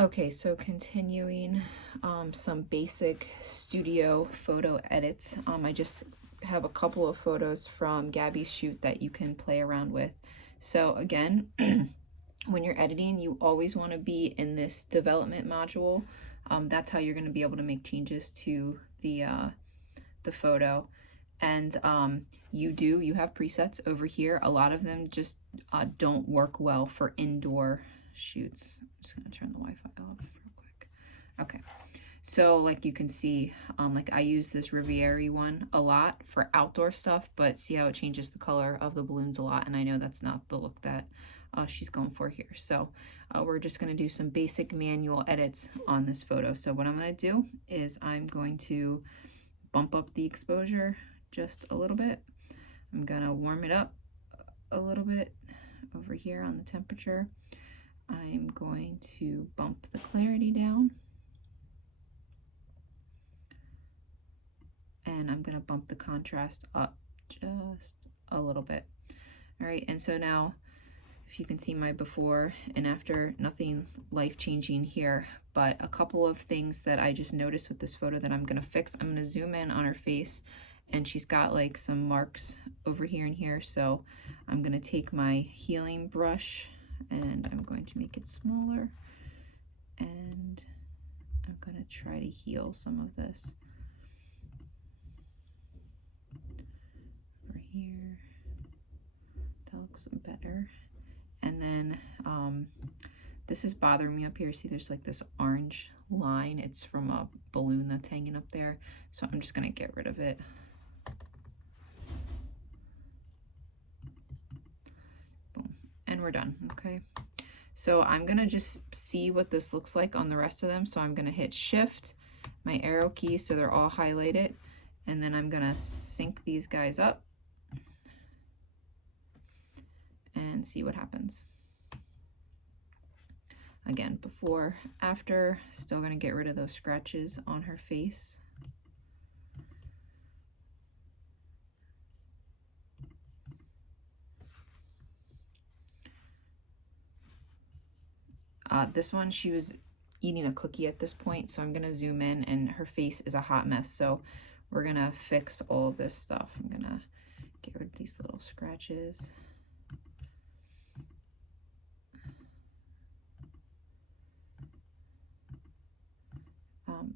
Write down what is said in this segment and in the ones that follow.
Okay, so continuing some basic studio photo edits. I just have a couple of photos from Gabby's shoot that you can play around with. So again, when you're editing, you always want to be in this development module. That's how you're going to be able to make changes to the photo. And you have presets over here. A lot of them just don't work well for indoor shoots. I'm just gonna turn the Wi-Fi off real quick. Okay, so like you can see, like I use this Riviera one a lot for outdoor stuff, but see how it changes the color of the balloons a lot, and I know that's not the look that she's going for here. So we're just gonna do some basic manual edits on this photo. So what I'm gonna do is I'm going to bump up the exposure just a little bit. I'm gonna warm it up a little bit over here on the temperature. I'm going to bump the clarity down. And I'm gonna bump the contrast up just a little bit. All right, and so now, if you can see my before and after, nothing life-changing here, but a couple of things that I just noticed with this photo that I'm gonna fix. I'm gonna zoom in on her face, and she's got like some marks over here and here, so I'm gonna take my healing brush and I'm going to make it smaller, and I'm gonna try to heal some of this over here. That looks better. And then this is bothering me up here. See, there's like this orange line. It's from a balloon that's hanging up there. So I'm just gonna get rid of it. Boom, and we're done, okay? So I'm gonna just see what this looks like on the rest of them. So I'm gonna hit Shift, my arrow key, so they're all highlighted. And then I'm gonna sync these guys up and see what happens. Again, before, after, still gonna get rid of those scratches on her face. This one, she was eating a cookie at this point, so I'm gonna zoom in, and her face is a hot mess. So we're gonna fix all of this stuff. I'm gonna get rid of these little scratches.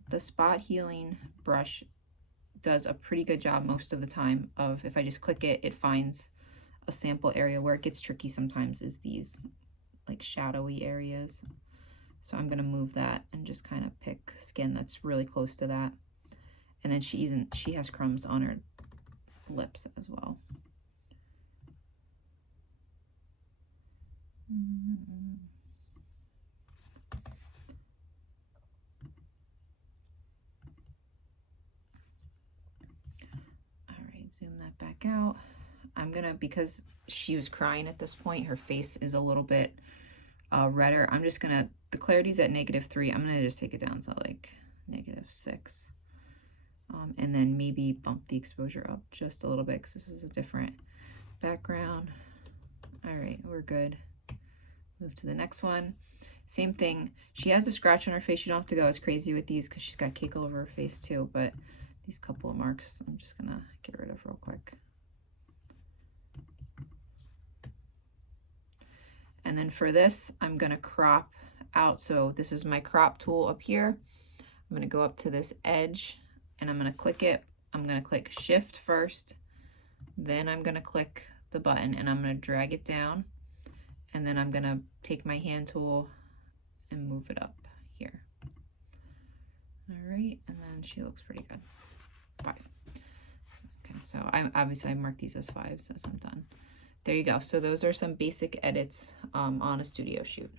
The spot healing brush does a pretty good job most of the time of, if I just click it, it finds a sample area. Where it gets tricky sometimes is these like shadowy areas. So I'm gonna move that and just kind of pick skin that's really close to that. And then she has crumbs on her lips as well. Zoom that back out. I'm gonna, because she was crying at this point, her face is a little bit redder. I'm just gonna, the clarity's at -3. I'm gonna just take it down to like -6. And then maybe bump the exposure up just a little bit because this is a different background. All right, we're good. Move to the next one. Same thing. She has a scratch on her face. You don't have to go as crazy with these because she's got cake all over her face too, but these couple of marks I'm just gonna get rid of real quick. And then for this, I'm gonna crop out. So this is my crop tool up here. I'm gonna go up to this edge and I'm gonna click it. I'm gonna click Shift first, then I'm gonna click the button and I'm gonna drag it down, and then I'm gonna take my hand tool and move it up here. All right, and then she looks pretty good. 5. Okay, so I marked these as 5s as I'm done. There you go. So those are some basic edits on a studio shoot.